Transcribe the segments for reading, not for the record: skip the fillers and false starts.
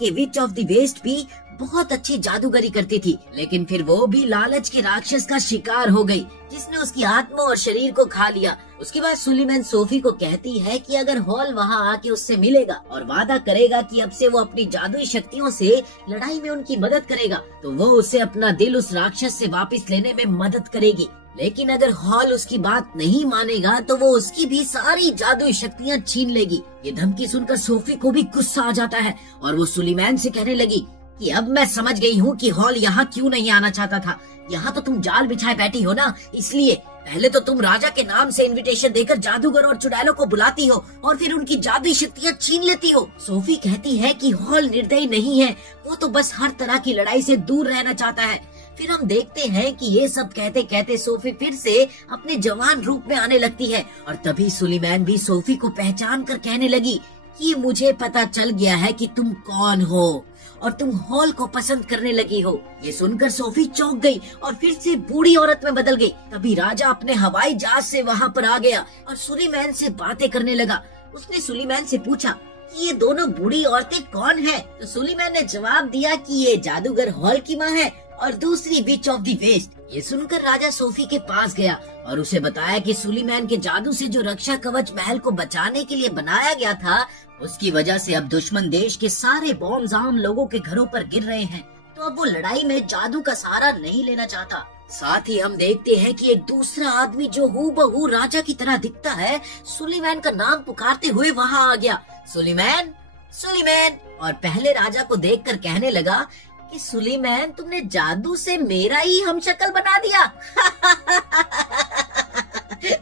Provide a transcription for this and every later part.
कि विच of the waste भी बहुत अच्छी जादूगरी करती थी, लेकिन फिर वो भी लालच के राक्षस का शिकार हो गई, जिसने उसकी आत्मा और शरीर को खा लिया। उसके बाद सुलीमैन सोफी को कहती है कि अगर हॉल वहाँ आके उससे मिलेगा और वादा करेगा कि अब से वो अपनी जादुई शक्तियों से लड़ाई में उनकी मदद करेगा, तो वो उसे अपना दिल उस राक्षस से वापस लेने में मदद करेगी। लेकिन अगर हॉल उसकी बात नहीं मानेगा तो वो उसकी भी सारी जादुई शक्तियाँ छीन लेगी। ये धमकी सुनकर सोफी को भी गुस्सा आ जाता है और वो सुलीमैन से कहने लगी कि अब मैं समझ गई हूँ कि हॉल यहाँ क्यों नहीं आना चाहता था। यहाँ तो तुम जाल बिछाए बैठी हो ना, इसलिए पहले तो तुम राजा के नाम से इनविटेशन देकर जादूगर और चुड़ैलों को बुलाती हो और फिर उनकी जादुई शक्तियाँ छीन लेती हो। सोफी कहती है कि हॉल निर्दयी नहीं है, वो तो बस हर तरह की लड़ाई से दूर रहना चाहता है। फिर हम देखते हैं कि ये सब कहते कहते सोफी फिर से अपने जवान रूप में आने लगती है और तभी सुलीमैन भी सोफी को पहचान कर कहने लगी कि मुझे पता चल गया है कि तुम कौन हो और तुम हॉल को पसंद करने लगी हो। ये सुनकर सोफी चौंक गई और फिर से बूढ़ी औरत में बदल गई। तभी राजा अपने हवाई जहाज से वहाँ पर आ गया और सुलीमैन से बातें करने लगा। उसने सुलीमैन से पूछा कि ये दोनों बूढ़ी औरतें कौन हैं? तो सुलीमैन ने जवाब दिया कि ये जादूगर हॉल की माँ है और दूसरी विच ऑफ द वेस्ट। ये सुनकर राजा सोफी के पास गया और उसे बताया कि सुलीमैन के जादू से जो रक्षा कवच महल को बचाने के लिए बनाया गया था, उसकी वजह से अब दुश्मन देश के सारे बॉम्ब आम लोगों के घरों पर गिर रहे हैं, तो अब वो लड़ाई में जादू का सहारा नहीं लेना चाहता। साथ ही हम देखते हैं कि एक दूसरा आदमी जो हूबहू राजा की तरह दिखता है, सुलीमैन का नाम पुकारते हुए वहाँ आ गया। सुलीमैन, सुलीमैन। और पहले राजा को देखकर कहने लगा कि सुलीमैन, तुमने जादू से मेरा ही हमशक्ल बना दिया।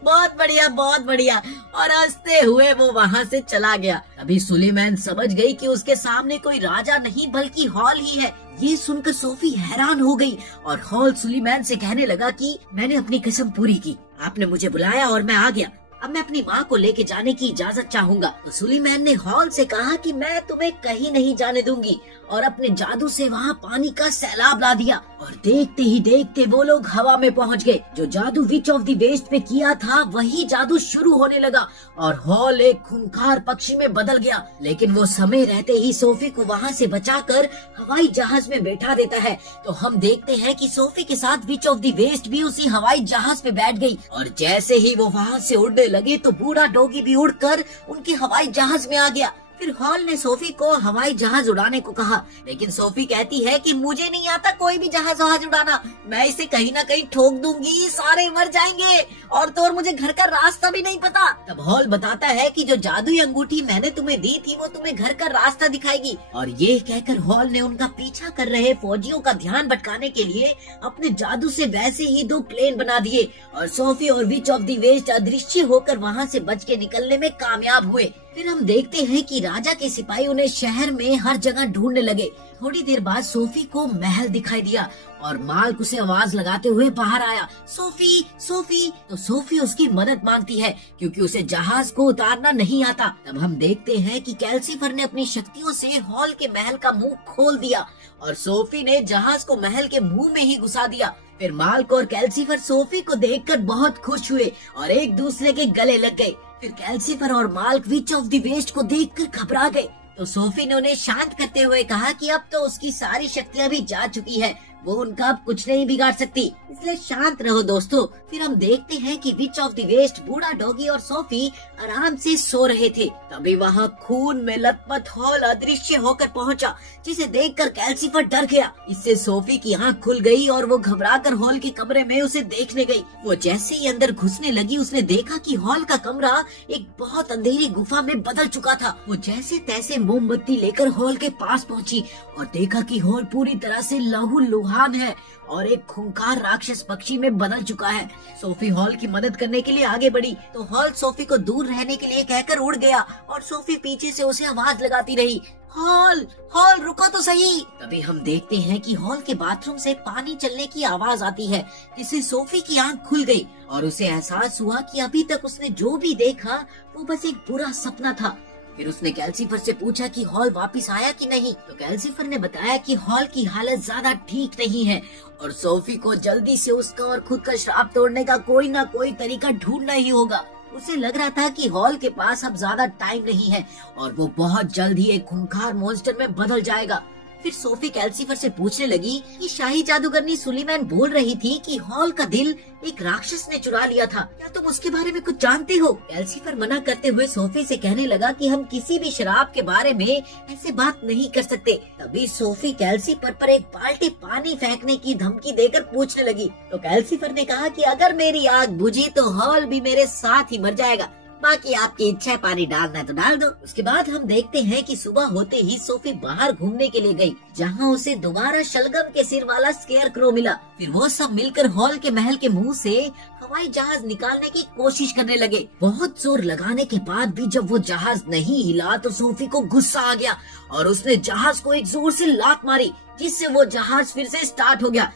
बहुत बढ़िया, बहुत बढ़िया। और हंसते हुए वो वहाँ से चला गया। अभी सुलीमैन समझ गई कि उसके सामने कोई राजा नहीं बल्कि हॉल ही है। ये सुनकर सोफी हैरान हो गई और हॉल सुलीमैन से कहने लगा कि मैंने अपनी कसम पूरी की, आपने मुझे बुलाया और मैं आ गया। अब मैं अपनी माँ को लेके जाने की इजाजत चाहूंगा। तो सुलीमैन ने हॉल से कहा कि मैं तुम्हें कहीं नहीं जाने दूंगी और अपने जादू से वहाँ पानी का सैलाब ला दिया और देखते ही देखते वो लोग हवा में पहुँच गए। जो जादू विच ऑफ द वेस्ट पे किया था वही जादू शुरू होने लगा और हॉल एक खूंखार पक्षी में बदल गया। लेकिन वो समय रहते ही सोफी को वहाँ से बचाकर हवाई जहाज में बैठा देता है। तो हम देखते हैं कि सोफी के साथ विच ऑफ द वेस्ट भी उसी हवाई जहाज पे बैठ गई और जैसे ही वो वहाँ से उड़ने लगे तो बूढ़ा डॉगी भी उड़कर उनके हवाई जहाज में आ गया। फिर हॉल ने सोफी को हवाई जहाज उड़ाने को कहा, लेकिन सोफी कहती है कि मुझे नहीं आता कोई भी जहाज उड़ाना, मैं इसे कहीं ना कहीं ठोक दूंगी, सारे मर जाएंगे और तो और मुझे घर का रास्ता भी नहीं पता। तब हॉल बताता है कि जो जादुई अंगूठी मैंने तुम्हें दी थी वो तुम्हें घर का रास्ता दिखाएगी। और ये कहकर हॉल ने उनका पीछा कर रहे फौजियों का ध्यान भटकाने के लिए अपने जादू से वैसे ही 2 प्लेन बना दिए और सोफी और विच ऑफ द वेस्ट अदृश्य होकर वहाँ से बच के निकलने में कामयाब हुए। फिर हम देखते हैं कि राजा के सिपाही उन्हें शहर में हर जगह ढूंढने लगे। थोड़ी देर बाद सोफी को महल दिखाई दिया और माल्क उसे आवाज लगाते हुए बाहर आया, सोफी, सोफी। तो सोफी उसकी मदद मांगती है क्योंकि उसे जहाज को उतारना नहीं आता। तब हम देखते हैं कि कैल्सीफर ने अपनी शक्तियों से हॉल के महल का मुंह खोल दिया और सोफी ने जहाज को महल के मुंह में ही घुसा दिया। फिर माल्क और कैल्सीफर सोफी को देखकर बहुत खुश हुए और एक दूसरे के गले लग गए। फिर कैल्सीफर और माल्क विच ऑफ द वेस्ट को देखकर घबरा गए। तो सोफी ने उन्हें शांत करते हुए कहा कि अब तो उसकी सारी शक्तियाँ भी जा चुकी है, वो उनका अब कुछ नहीं बिगाड़ सकती, इसलिए शांत रहो दोस्तों। फिर हम देखते हैं कि विच ऑफ द वेस्ट, बूढ़ा डॉगी और सोफी आराम से सो रहे थे। तभी वहाँ खून में लथपथ हॉल अदृश्य होकर पहुँचा, जिसे देखकर कैल्सीफर डर गया। इससे सोफी की आँख खुल गई और वो घबराकर हॉल के कमरे में उसे देखने गई। वो जैसे ही अंदर घुसने लगी उसने देखा कि हॉल का कमरा एक बहुत अंधेरी गुफा में बदल चुका था। वो जैसे तैसे मोमबत्ती लेकर हॉल के पास पहुँची और देखा कि हॉल पूरी तरह से लहूलुहान है और एक खूंखार राक्षस पक्षी में बदल चुका है। सोफी हॉल की मदद करने के लिए आगे बढ़ी तो हॉल सोफी को दूर रहने के लिए कहकर उड़ गया और सोफी पीछे से उसे आवाज लगाती रही, हॉल, हॉल रुको तो सही। तभी हम देखते हैं कि हॉल के बाथरूम से पानी चलने की आवाज आती है, जिससे सोफी की आंख खुल गई और उसे एहसास हुआ कि अभी तक उसने जो भी देखा वो बस एक बुरा सपना था। फिर उसने कैल्सीफर से पूछा कि हॉल वापस आया कि नहीं। तो कैल्सीफर ने बताया कि हॉल की हालत ज्यादा ठीक नहीं है और सोफी को जल्दी से उसका और खुद का श्राप तोड़ने का कोई ना कोई तरीका ढूंढना ही होगा। उसे लग रहा था कि हॉल के पास अब ज्यादा टाइम नहीं है और वो बहुत जल्द ही एक खूंखार मॉन्स्टर में बदल जाएगा। फिर सोफी कैल्सीफर से पूछने लगी कि शाही जादूगरनी सुलीमैन बोल रही थी कि हॉल का दिल एक राक्षस ने चुरा लिया था, क्या तुम उसके बारे में कुछ जानते हो? कैल्सीफर मना करते हुए सोफी से कहने लगा कि हम किसी भी शराब के बारे में ऐसे बात नहीं कर सकते। तभी सोफी कैल्सीफर पर एक बाल्टी पानी फेंकने की धमकी देकर पूछने लगी। तो कैल्सीफर ने कहा कि अगर मेरी आग बुझी तो हॉल भी मेरे साथ ही मर जाएगा, बाकी आपकी इच्छा है पानी डालना है तो डाल दो। उसके बाद हम देखते हैं कि सुबह होते ही सोफी बाहर घूमने के लिए गई, जहां उसे दोबारा शलगम के सिर वाला स्केयरक्रो मिला। फिर वो सब मिलकर हॉल के महल के मुंह से हवाई जहाज निकालने की कोशिश करने लगे। बहुत जोर लगाने के बाद भी जब वो जहाज नहीं हिला तो सोफी को गुस्सा आ गया और उसने जहाज को एक जोर से लात मारी, जिससे वो जहाज फिर से स्टार्ट हो गया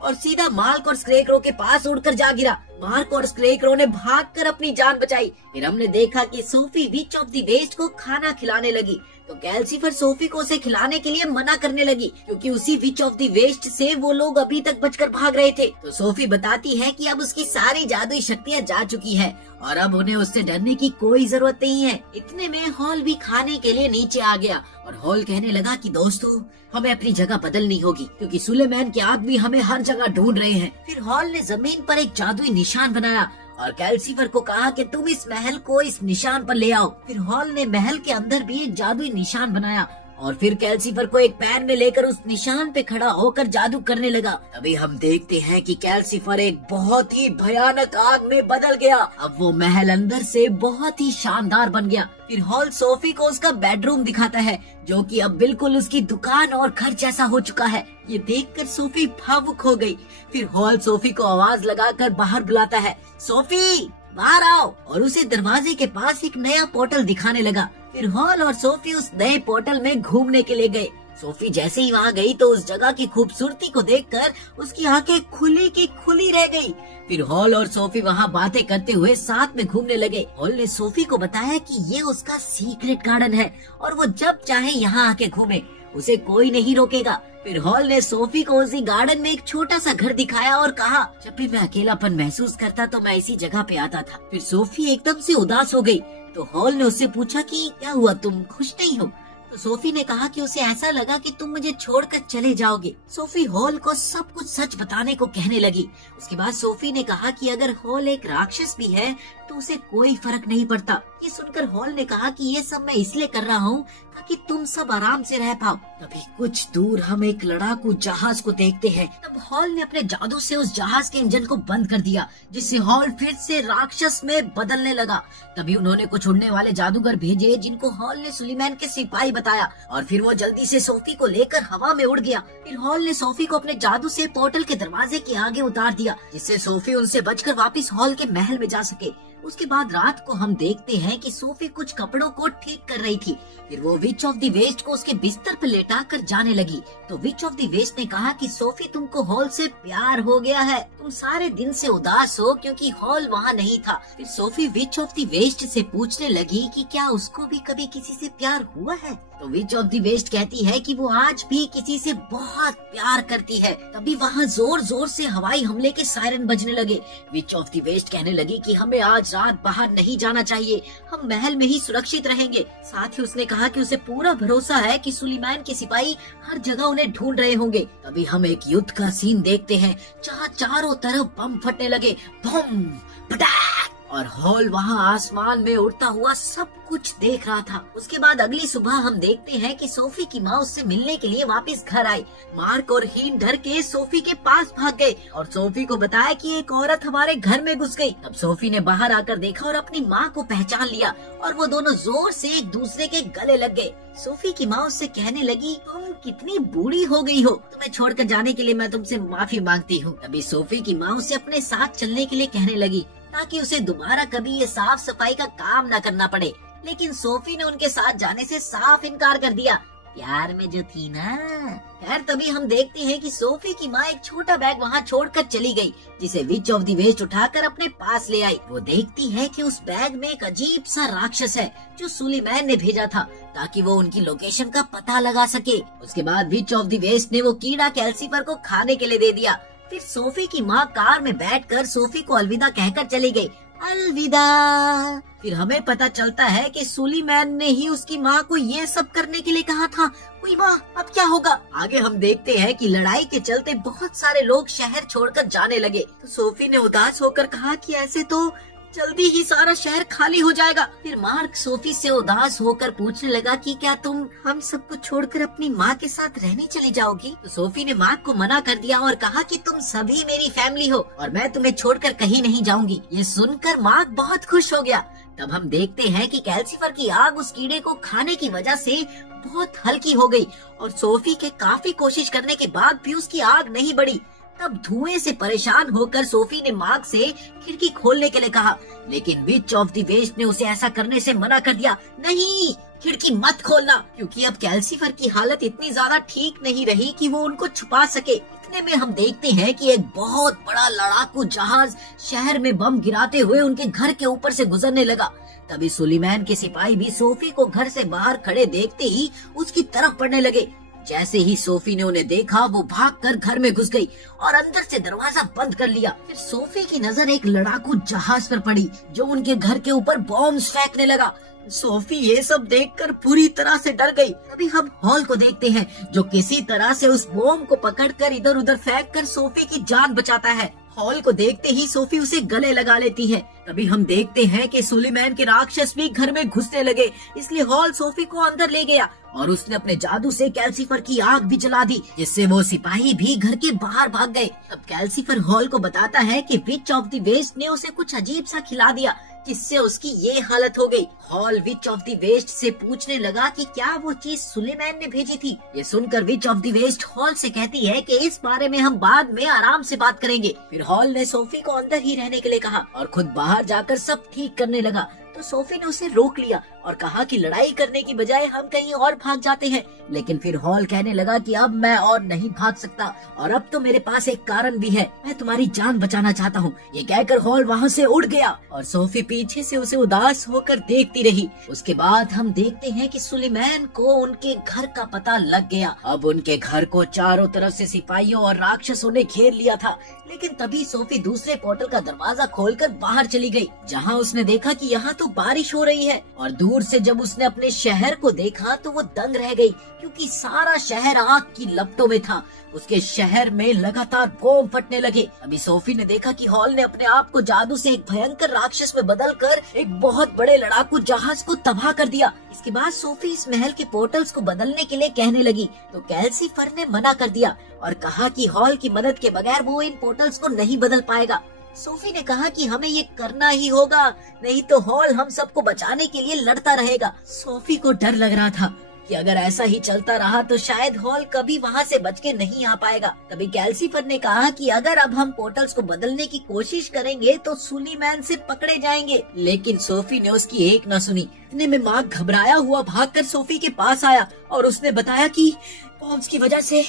और सीधा मार्क और स्क्रेकरो के पास उड़कर जा गिरा। मार्क और स्क्रेकरो ने भागकर अपनी जान बचाई। फिर हमने देखा कि Sophie Witch of the Waste को खाना खिलाने लगी, तो कैल्सीफर सोफी को उसे खिलाने के लिए मना करने लगी, क्योंकि उसी विच ऑफ द वेस्ट से वो लोग अभी तक बचकर भाग रहे थे। तो सोफी बताती है कि अब उसकी सारी जादुई शक्तियाँ जा चुकी है और अब उन्हें उससे डरने की कोई जरूरत नहीं है। इतने में हॉल भी खाने के लिए नीचे आ गया और हॉल कहने लगा कि दोस्तों, हमें अपनी जगह बदलनी होगी, क्योंकि सुलेमैन के आदमी हमें हर जगह ढूंढ रहे हैं। फिर हॉल ने जमीन पर एक जादुई निशान बनाया और कैल्सीफर को कहा कि तुम इस महल को इस निशान पर ले आओ। फिर हॉल ने महल के अंदर भी एक जादुई निशान बनाया और फिर कैल्सीफर को एक पैन में लेकर उस निशान पे खड़ा होकर जादू करने लगा। तभी हम देखते हैं कि कैल्सीफर एक बहुत ही भयानक आग में बदल गया। अब वो महल अंदर से बहुत ही शानदार बन गया। फिर हॉल सोफी को उसका बेडरूम दिखाता है, जो कि अब बिल्कुल उसकी दुकान और घर जैसा हो चुका है। ये देखकर सोफी भावुक हो गई। फिर हॉल सोफी को आवाज लगाकर बाहर बुलाता है, सोफी बाहर आओ, और उसे दरवाजे के पास एक नया पोर्टल दिखाने लगा। फिर हॉल और सोफी उस नए पोर्टल में घूमने के लिए गए। सोफी जैसे ही वहाँ गई तो उस जगह की खूबसूरती को देखकर उसकी आंखें खुली की खुली रह गई। फिर हॉल और सोफी वहाँ बातें करते हुए साथ में घूमने लगे। हॉल ने सोफी को बताया कि ये उसका सीक्रेट गार्डन है और वो जब चाहे यहाँ आके घूमे, उसे कोई नहीं रोकेगा। फिर हॉल ने सोफी को उसी गार्डन में एक छोटा सा घर दिखाया और कहा, जब भी मैं अकेलापन महसूस करता तो मैं इसी जगह पे आता था। फिर सोफी एकदम से उदास हो गई, तो हॉल ने उससे पूछा कि क्या हुआ, तुम खुश नहीं हो? तो सोफी ने कहा कि उसे ऐसा लगा कि तुम मुझे छोड़कर चले जाओगे। सोफी हॉल को सब कुछ सच बताने को कहने लगी। उसके बाद सोफी ने कहा कि अगर हॉल एक राक्षस भी है तो उसे कोई फर्क नहीं पड़ता। ये सुनकर हॉल ने कहा कि ये सब मैं इसलिए कर रहा हूँ ताकि तुम सब आराम से रह पाओ। तभी कुछ दूर हम एक लड़ाकू जहाज को देखते हैं। तब हॉल ने अपने जादू से उस जहाज के इंजन को बंद कर दिया, जिससे हॉल फिर से राक्षस में बदलने लगा। तभी उन्होंने कुछ उड़ने वाले जादूगर भेजे, जिनको हॉल ने सुलीमैन के सिपाही बताया, और फिर वो जल्दी से सोफी को लेकर हवा में उड़ गया। फिर हॉल ने सोफी को अपने जादू से पोर्टल के दरवाजे के आगे उतार दिया, जिससे सोफी उनसे बचकर वापस हॉल के महल में जा सके। उसके बाद रात को हम देखते हैं कि सोफी कुछ कपड़ों को ठीक कर रही थी। फिर वो विच ऑफ द वेस्ट को उसके बिस्तर पर लेटा कर जाने लगी। तो विच ऑफ द वेस्ट ने कहा कि सोफी, तुमको हॉल से प्यार हो गया है, तुम सारे दिन से उदास हो क्योंकि हॉल वहाँ नहीं था। फिर Sophie Witch of the Waste से पूछने लगी कि क्या उसको भी कभी किसी से प्यार हुआ है। तो विच ऑफ द वेस्ट कहती है कि वो आज भी किसी से बहुत प्यार करती है। तभी वहाँ जोर जोर से हवाई हमले के सायरन बजने लगे। विच ऑफ द वेस्ट कहने लगी कि हमें आज रात बाहर नहीं जाना चाहिए, हम महल में ही सुरक्षित रहेंगे। साथ ही उसने कहा कि उसे पूरा भरोसा है कि सुलीमैन के सिपाही हर जगह उन्हें ढूंढ रहे होंगे। तभी हम एक युद्ध का सीन देखते हैं, जहाँ चारों तरफ बम फटने लगे, बम पटाक, और हॉल वहाँ आसमान में उड़ता हुआ सब कुछ देख रहा था। उसके बाद अगली सुबह हम देखते हैं कि सोफी की माँ उससे मिलने के लिए वापस घर आई। मार्क और हीन डर के सोफी के पास भाग गए और सोफी को बताया कि एक औरत हमारे घर में घुस गई। तब सोफी ने बाहर आकर देखा और अपनी माँ को पहचान लिया और वो दोनों जोर से एक दूसरे के गले लग गए। सोफी की माँ उससे कहने लगी, तुम कितनी बूढ़ी हो गई हो, तुम्हें छोड़कर जाने के लिए मैं तुमसे माफी मांगती हूँ। तभी सोफी की माँ उसे अपने साथ चलने के लिए कहने लगी, ताकि उसे दोबारा कभी ये साफ सफाई का काम न करना पड़े। लेकिन सोफी ने उनके साथ जाने से साफ इनकार कर दिया, प्यार में जो थी ना। खैर तभी हम देखते हैं कि सोफी की माँ एक छोटा बैग वहाँ छोड़कर चली गई, जिसे विच ऑफ द वेस्ट उठाकर अपने पास ले आई। वो देखती है कि उस बैग में एक अजीब सा राक्षस है, जो सुलीमैन ने भेजा था ताकि वो उनकी लोकेशन का पता लगा सके। उसके बाद विच ऑफ द वेस्ट ने वो कीड़ा कैल्सीफर को खाने के लिए दे दिया। फिर सोफी की माँ कार में बैठकर सोफी को अलविदा कहकर चली गई। अलविदा। फिर हमें पता चलता है कि सुलीमैन ने ही उसकी माँ को ये सब करने के लिए कहा था। कोई माँ, अब क्या होगा? आगे हम देखते हैं कि लड़ाई के चलते बहुत सारे लोग शहर छोड़कर जाने लगे। तो सोफी ने उदास होकर कहा कि ऐसे तो जल्दी ही सारा शहर खाली हो जाएगा। फिर मार्क सोफी से उदास होकर पूछने लगा कि क्या तुम हम सबको छोड़कर अपनी माँ के साथ रहने चली जाओगी? तो सोफी ने मार्क को मना कर दिया और कहा कि तुम सभी मेरी फैमिली हो और मैं तुम्हें छोड़कर कहीं नहीं जाऊंगी। ये सुनकर मार्क बहुत खुश हो गया। तब हम देखते हैं कि कैल्सीफर की आग उस कीड़े को खाने की वजह से बहुत हल्की हो गई और सोफी के काफी कोशिश करने के बाद भी उसकी आग नहीं बढ़ी। तब धुएं से परेशान होकर सोफी ने मार्क से खिड़की खोलने के लिए कहा, लेकिन विच ऑफ द वेस्ट ने उसे ऐसा करने से मना कर दिया। नहीं, खिड़की मत खोलना, क्योंकि अब कैल्सीफर की हालत इतनी ज्यादा ठीक नहीं रही कि वो उनको छुपा सके। इतने में हम देखते हैं कि एक बहुत बड़ा लड़ाकू जहाज शहर में बम गिराते हुए उनके घर के ऊपर से गुजरने लगा। तभी सुलीमैन के सिपाही भी सोफी को घर से बाहर खड़े देखते ही उसकी तरफ बढ़ने लगे। जैसे ही सोफी ने उन्हें देखा, वो भागकर घर में घुस गई और अंदर से दरवाजा बंद कर लिया। फिर सोफी की नजर एक लड़ाकू जहाज पर पड़ी जो उनके घर के ऊपर बॉम्ब्स फेंकने लगा। सोफी ये सब देखकर पूरी तरह से डर गई। तभी हम हॉल को देखते हैं जो किसी तरह से उस बॉम्ब को पकड़कर इधर उधर फेंककर सोफी की जान बचाता है। हॉल को देखते ही सोफी उसे गले लगा लेती है। तभी हम देखते हैं कि सुलीमैन के राक्षस भी घर में घुसने लगे, इसलिए हॉल सोफी को अंदर ले गया और उसने अपने जादू से कैल्सीफर की आग भी जला दी, जिससे वो सिपाही भी घर के बाहर भाग गए। तब कैल्सीफर हॉल को बताता है कि विच ऑफ द वेस्ट ने उसे कुछ अजीब सा खिला दिया, जिससे उसकी ये हालत हो गई। Howl Witch of the Waste से पूछने लगा कि क्या वो चीज सुलीमैन ने भेजी थी। ये सुनकर Witch of the Waste Howl से कहती है कि इस बारे में हम बाद में आराम से बात करेंगे। फिर हॉल ने सोफी को अंदर ही रहने के लिए कहा और खुद बाहर जाकर सब ठीक करने लगा। तो सोफी ने उसे रोक लिया और कहा कि लड़ाई करने की बजाय हम कहीं और भाग जाते हैं। लेकिन फिर हॉल कहने लगा कि अब मैं और नहीं भाग सकता और अब तो मेरे पास एक कारण भी है, मैं तुम्हारी जान बचाना चाहता हूँ। ये कहकर हॉल वहाँ से उड़ गया और सोफी पीछे से उसे उदास होकर देखती रही। उसके बाद हम देखते हैं कि सुलीमैन को उनके घर का पता लग गया। अब उनके घर को चारों तरफ से सिपाहियों और राक्षसों ने घेर लिया था। लेकिन तभी सोफी दूसरे पोर्टल का दरवाजा खोलकर बाहर चली गई, जहाँ उसने देखा कि यहाँ तो बारिश हो रही है। और दूर से जब उसने अपने शहर को देखा तो वो दंग रह गई, क्योंकि सारा शहर आग की लपटों में था। उसके शहर में लगातार बम फटने लगे। अभी सोफी ने देखा कि हॉल ने अपने आप को जादू से एक भयंकर राक्षस में बदलकर एक बहुत बड़े लड़ाकू जहाज को तबाह कर दिया। इसके बाद सोफी इस महल के पोर्टल्स को बदलने के लिए कहने लगी, तो कैल्सीफर ने मना कर दिया और कहा कि हॉल की मदद के बगैर वो इन पोर्टल्स को नहीं बदल पाएगा। सोफी ने कहा कि हमें ये करना ही होगा, नहीं तो हॉल हम सबको बचाने के लिए लड़ता रहेगा। सोफी को डर लग रहा था कि अगर ऐसा ही चलता रहा तो शायद हॉल कभी वहाँ से बच के नहीं आ पाएगा। तभी कैल्सीफर ने कहा कि अगर अब हम पोर्टल्स को बदलने की कोशिश करेंगे तो सुलीमैन से पकड़े जाएंगे। लेकिन सोफी ने उसकी एक न सुनी। इतने में मार्क घबराया हुआ भागकर सोफी के पास आया और उसने बताया कि बॉम्ब्स की वजह से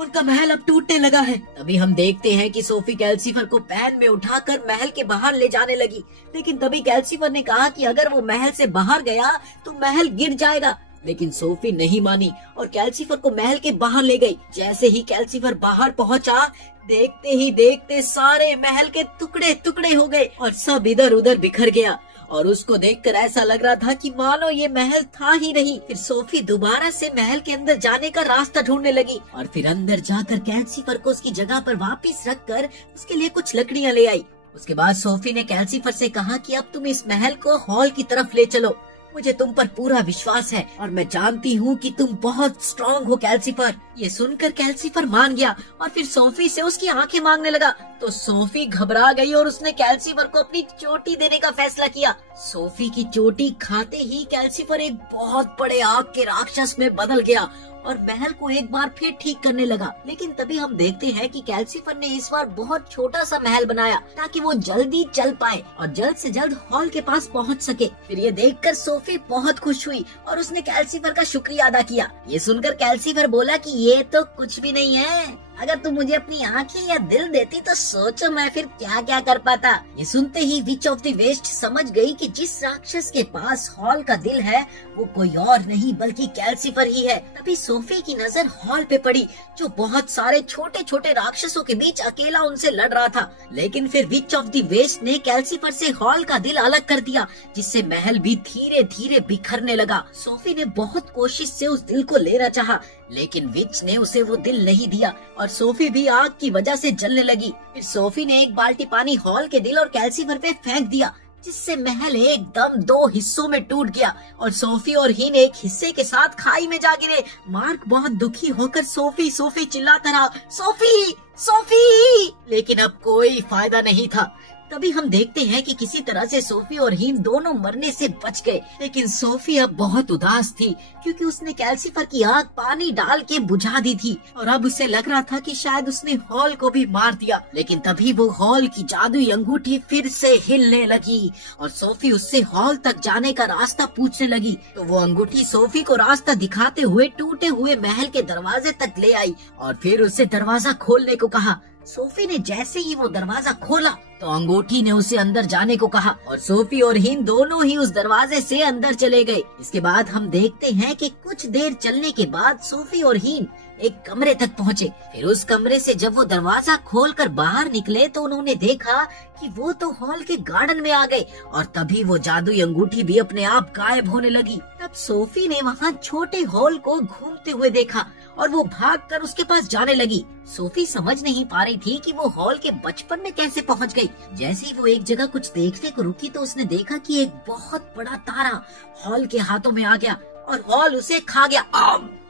उनका महल अब टूटने लगा है। तभी हम देखते हैं कि सोफी कैल्सीफर को पैन में उठाकर महल के बाहर ले जाने लगी। लेकिन तभी कैल्सीफर ने कहा कि अगर वो महल से बाहर गया तो महल गिर जाएगा। लेकिन सोफी नहीं मानी और कैल्सीफर को महल के बाहर ले गई। जैसे ही कैल्सीफर बाहर पहुंचा, देखते ही देखते सारे महल के टुकड़े टुकड़े हो गए और सब इधर उधर बिखर गया। और उसको देखकर ऐसा लग रहा था कि मानो ये महल था ही नहीं। फिर सोफी दोबारा से महल के अंदर जाने का रास्ता ढूंढने लगी और फिर अंदर जाकर कैल्सीफर को उसकी जगह पर वापस रखकर उसके लिए कुछ लकड़ियां ले आई। उसके बाद सोफी ने कैल्सीफर से कहा कि अब तुम इस महल को हॉल की तरफ ले चलो, मुझे तुम पर पूरा विश्वास है और मैं जानती हूँ कि तुम बहुत स्ट्रॉन्ग हो कैल्सीफर। ये सुनकर कैल्सीफर मान गया और फिर सोफी से उसकी आंखें मांगने लगा। तो सोफी घबरा गई और उसने कैल्सीफर को अपनी चोटी देने का फैसला किया। सोफी की चोटी खाते ही कैल्सीफर एक बहुत बड़े आग के राक्षस में बदल गया और महल को एक बार फिर ठीक करने लगा। लेकिन तभी हम देखते हैं कि कैल्सीफर ने इस बार बहुत छोटा सा महल बनाया ताकि वो जल्दी चल पाए और जल्द से जल्द हॉल के पास पहुंच सके। फिर ये देखकर सोफी बहुत खुश हुई और उसने कैल्सीफर का शुक्रिया अदा किया। ये सुनकर कैल्सीफर बोला कि ये तो कुछ भी नहीं है, अगर तू मुझे अपनी आंखें या दिल देती तो सोचो मैं फिर क्या क्या कर पाता। ये सुनते ही विच ऑफ द वेस्ट समझ गई कि जिस राक्षस के पास हॉल का दिल है वो कोई और नहीं बल्कि कैल्सीफर ही है। तभी सोफी की नजर हॉल पे पड़ी जो बहुत सारे छोटे छोटे राक्षसों के बीच अकेला उनसे लड़ रहा था। लेकिन फिर विच ऑफ द वेस्ट ने कैल्सीफर से हॉल का दिल अलग कर दिया जिससे महल भी धीरे धीरे बिखरने लगा। सोफी ने बहुत कोशिश से उस दिल को लेना चाहा लेकिन विच ने उसे वो दिल नहीं दिया और सोफी भी आग की वजह से जलने लगी। फिर सोफी ने एक बाल्टी पानी हॉल के दिल और कैल्सीफर पे फेंक दिया जिससे महल एकदम दो हिस्सों में टूट गया और सोफी और हीन एक हिस्से के साथ खाई में जा गिरे। मार्क बहुत दुखी होकर सोफी सोफी चिल्लाता रहा, सोफी सोफी, लेकिन अब कोई फायदा नहीं था। तभी हम देखते हैं कि किसी तरह से सोफी और हीन दोनों मरने से बच गए। लेकिन सोफी अब बहुत उदास थी क्योंकि उसने कैल्सीफर की आग पानी डाल के बुझा दी थी और अब उसे लग रहा था कि शायद उसने हॉल को भी मार दिया। लेकिन तभी वो हॉल की जादुई अंगूठी फिर से हिलने लगी और सोफी उससे हॉल तक जाने का रास्ता पूछने लगी। तो वो अंगूठी सोफी को रास्ता दिखाते हुए टूटे हुए महल के दरवाजे तक ले आई और फिर उसे दरवाजा खोलने को कहा। सोफी ने जैसे ही वो दरवाजा खोला तो अंगूठी ने उसे अंदर जाने को कहा और सोफी और हीन दोनों ही उस दरवाजे से अंदर चले गए। इसके बाद हम देखते हैं कि कुछ देर चलने के बाद सोफी और हीन एक कमरे तक पहुँचे। फिर उस कमरे से जब वो दरवाजा खोलकर बाहर निकले तो उन्होंने देखा कि वो तो हॉल के गार्डन में आ गए और तभी वो जादुई अंगूठी भी अपने आप गायब होने लगी। तब सोफी ने वहाँ छोटे हॉल को घूमते हुए देखा और वो भागकर उसके पास जाने लगी। सोफी समझ नहीं पा रही थी कि वो हॉल के बचपन में कैसे पहुंच गई। जैसे ही वो एक जगह कुछ देखने को रुकी तो उसने देखा कि एक बहुत बड़ा तारा हॉल के हाथों में आ गया और हॉल उसे खा गया।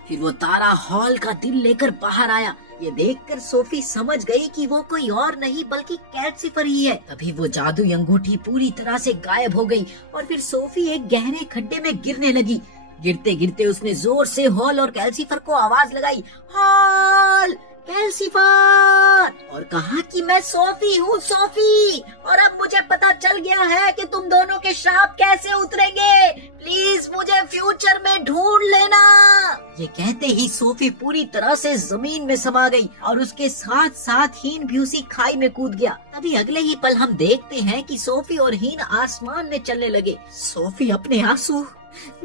फिर वो तारा हॉल का दिल लेकर बाहर आया। ये देखकर सोफी समझ गई कि वो कोई और नहीं बल्कि कैल्सीफर ही है। तभी वो जादुई अंगूठी पूरी तरह से गायब हो गई और फिर सोफी एक गहरे खड्डे में गिरने लगी। गिरते गिरते उसने जोर से हॉल और कैल्सीफर को आवाज लगाई, हॉल, कैल्सीफर, और कहा कि मैं सोफी हूँ सोफी, और अब मुझे पता चल गया है कि तुम दोनों के श्राप कैसे उतरेंगे। प्लीज मुझे फ्यूचर में ढूंढ लेना। ये कहते ही सोफी पूरी तरह से जमीन में समा गई और उसके साथ साथ हीन भी उसी खाई में कूद गया। तभी अगले ही पल हम देखते हैं कि सोफी और हीन आसमान में चलने लगे। सोफी अपने आंसू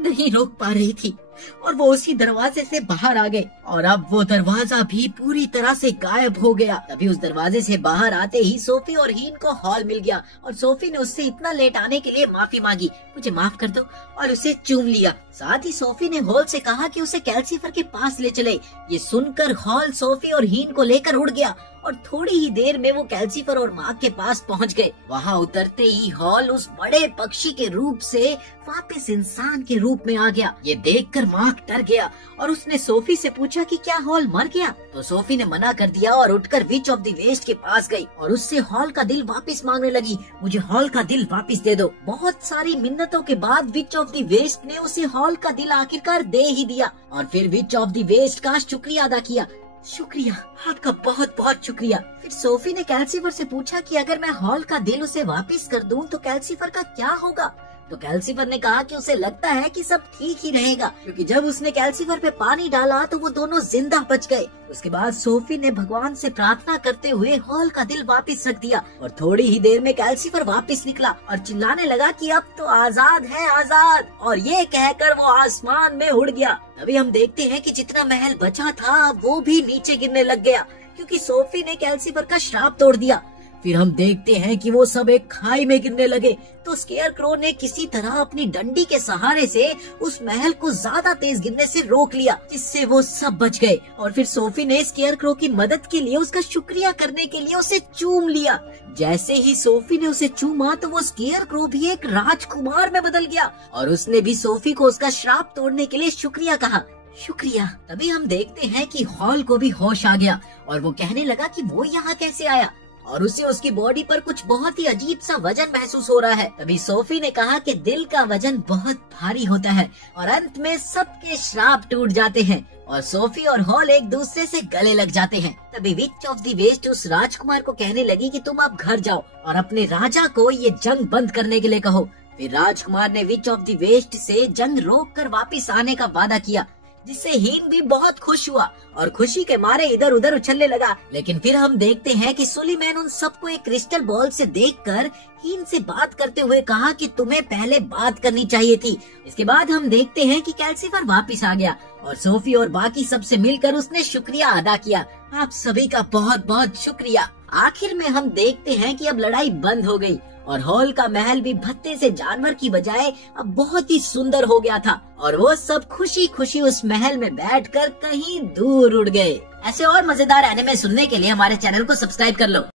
नहीं रोक पा रही थी और वो उसी दरवाजे से बाहर आ गए और अब वो दरवाजा भी पूरी तरह से गायब हो गया। तभी उस दरवाजे से बाहर आते ही सोफी और हीन को हॉल मिल गया और सोफी ने उससे इतना लेट आने के लिए माफी मांगी, मुझे माफ कर दो, और उसे चूम लिया। साथ ही सोफी ने हॉल से कहा कि उसे कैल्सीफर के पास ले चले। ये सुनकर हॉल सोफी और हीन को लेकर उड़ गया और थोड़ी ही देर में वो कैल्सीफर और मार्क के पास पहुंच गए। वहाँ उतरते ही हॉल उस बड़े पक्षी के रूप से वापस इंसान के रूप में आ गया। ये देखकर मार्क डर गया और उसने सोफी से पूछा कि क्या हॉल मर गया। तो सोफी ने मना कर दिया और उठकर विच ऑफ द वेस्ट के पास गई और उससे हॉल का दिल वापस मांगने लगी, मुझे हॉल का दिल वापस दे दो। बहुत सारी मिन्नतों के बाद विच ऑफ द वेस्ट ने उसे हॉल का दिल आखिरकार दे ही दिया और फिर विच ऑफ द वेस्ट का शुक्रिया अदा किया। शुक्रिया, आपका बहुत बहुत शुक्रिया। फिर सोफी ने कैल्सीफर से पूछा कि अगर मैं हॉल का दिल उसे वापस कर दूं तो कैल्सीफर का क्या होगा। तो कैल्सीफर ने कहा कि उसे लगता है कि सब ठीक ही रहेगा, क्योंकि जब उसने कैल्सीफर पे पानी डाला तो वो दोनों जिंदा बच गए। उसके बाद सोफी ने भगवान से प्रार्थना करते हुए हॉल का दिल वापस रख दिया और थोड़ी ही देर में कैल्सीफर वापस निकला और चिल्लाने लगा कि अब तो आजाद है आजाद, और ये कहकर वो आसमान में उड़ गया। तभी हम देखते हैं कि जितना महल बचा था वो भी नीचे गिरने लग गया क्योंकि सोफी ने कैल्सीफर का श्राप तोड़ दिया। फिर हम देखते हैं कि वो सब एक खाई में गिरने लगे। तो स्केयर क्रो ने किसी तरह अपनी डंडी के सहारे से उस महल को ज्यादा तेज गिरने से रोक लिया, जिससे वो सब बच गए। और फिर सोफी ने स्केयर क्रो की मदद के लिए उसका शुक्रिया करने के लिए उसे चूम लिया। जैसे ही सोफी ने उसे चूमा तो वो स्केयर क्रो भी एक राजकुमार में बदल गया और उसने भी सोफी को उसका श्राप तोड़ने के लिए शुक्रिया कहा। शुक्रिया। तभी हम देखते हैं कि हॉल को भी होश आ गया और वो कहने लगा कि वो यहाँ कैसे आया और उसे उसकी बॉडी पर कुछ बहुत ही अजीब सा वजन महसूस हो रहा है। तभी सोफी ने कहा कि दिल का वजन बहुत भारी होता है और अंत में सबके श्राप टूट जाते हैं और सोफी और हॉल एक दूसरे से गले लग जाते हैं। तभी विच ऑफ द वेस्ट उस राजकुमार को कहने लगी कि तुम अब घर जाओ और अपने राजा को ये जंग बंद करने के लिए कहो। फिर राजकुमार ने विच ऑफ द वेस्ट से जंग रोक कर वापिस आने का वादा किया। जिससे हीन भी बहुत खुश हुआ और खुशी के मारे इधर उधर उछलने लगा। लेकिन फिर हम देखते हैं कि सुलीमैन उन सबको एक क्रिस्टल बॉल से देखकर हीन से बात करते हुए कहा कि तुम्हें पहले बात करनी चाहिए थी। इसके बाद हम देखते हैं कि कैल्सीफर वापस आ गया और सोफी और बाकी सबसे मिलकर उसने शुक्रिया अदा किया। आप सभी का बहुत बहुत शुक्रिया। आखिर में हम देखते हैं कि अब लड़ाई बंद हो गई और हॉल का महल भी भत्ते से जानवर की बजाय अब बहुत ही सुंदर हो गया था और वो सब खुशी खुशी उस महल में बैठकर कहीं दूर उड़ गए। ऐसे और मजेदार एनिमे सुनने के लिए हमारे चैनल को सब्सक्राइब कर लो।